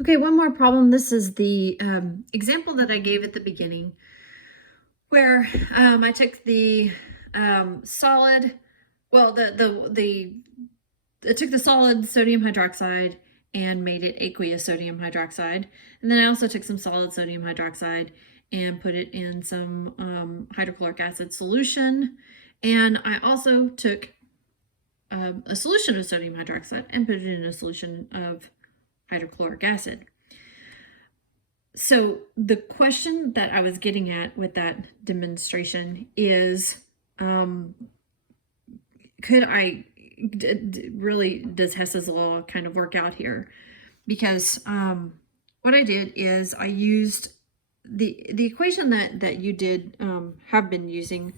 Okay, one more problem. This is the example that I gave at the beginning, where I took the solid, well, I took the solid sodium hydroxide and made it aqueous sodium hydroxide, and then I also took some solid sodium hydroxide and put it in some hydrochloric acid solution, and I also took a solution of sodium hydroxide and put it in a solution of hydrochloric acid. So the question that I was getting at with that demonstration is, could I, really, does Hess's law kind of work out here? Because what I did is I used the equation that you did have been using,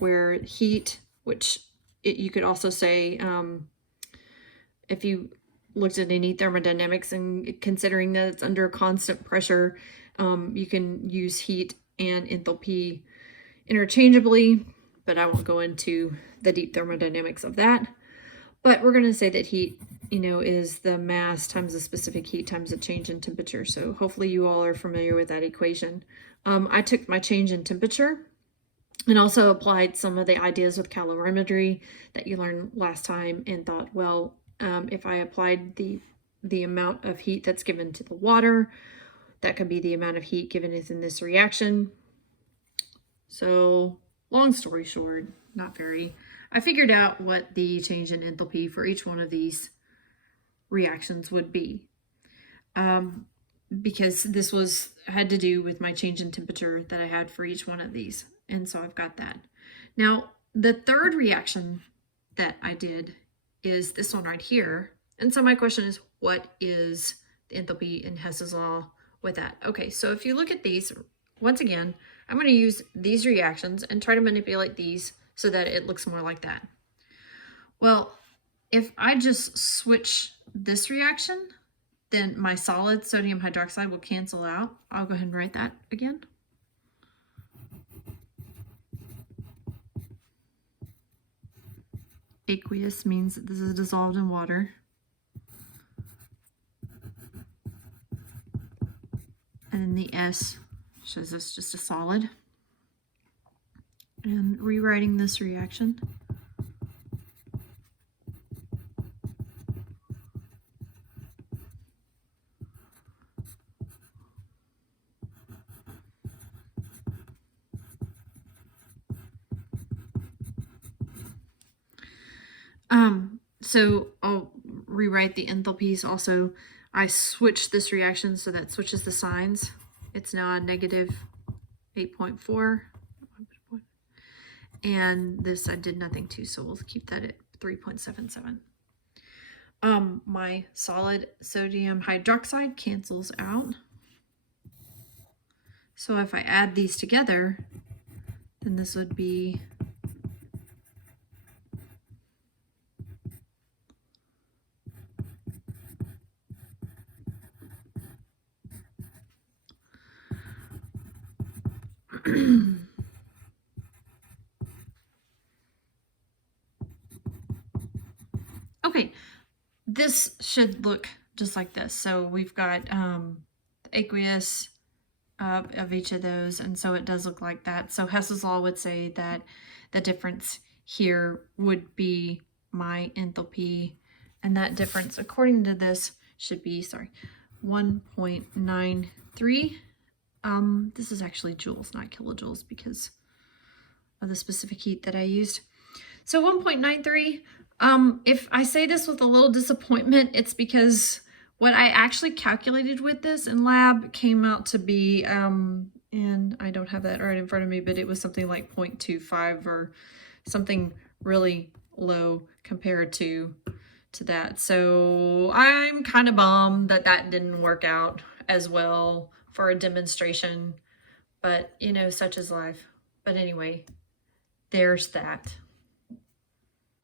where heat, which you could also say, if you looked at any thermodynamics and considering that it's under constant pressure, you can use heat and enthalpy interchangeably, but I won't go into the deep thermodynamics of that. But we're going to say that heat, is the mass times the specific heat times the change in temperature. So hopefully you all are familiar with that equation. I took my change in temperature and also applied some of the ideas with calorimetry that you learned last time and thought, well, if I applied the amount of heat that's given to the water, that could be the amount of heat given in this reaction. So long story short, not very, I figured out what the change in enthalpy for each one of these reactions would be, because this had to do with my change in temperature that I had for each one of these. And so I've got that. Now, the third reaction that I did is this one right here. And so my question is, what is the enthalpy in Hess's law with that? Okay, so if you look at these, once again, I'm going to use these reactions and try to manipulate these so that it looks more like that. Well, if I just switch this reaction, then my solid sodium hydroxide will cancel out. I'll go ahead and write that again. Aqueous means that this is dissolved in water. And then the S shows us just a solid. And rewriting this reaction. So I'll rewrite the enthalpies also. I switched this reaction, so that switches the signs. It's now a negative 8.4. And this I did nothing to, so we'll keep that at 3.77. My solid sodium hydroxide cancels out. So if I add these together, then this would be okay, this should look just like this. So we've got the aqueous of each of those, and so it does look like that. So Hess's law would say that the difference here would be my enthalpy, and that difference, according to this, should be, 1.93. This is actually joules, not kilojoules, because of the specific heat that I used. So 1.93. If I say this with a little disappointment, it's because what I actually calculated with this in lab came out to be, and I don't have that right in front of me, but it was something like 0.25 or something really low compared to that. So I'm kind of bummed that that didn't work out as well for a demonstration, but such is life. But anyway, there's that.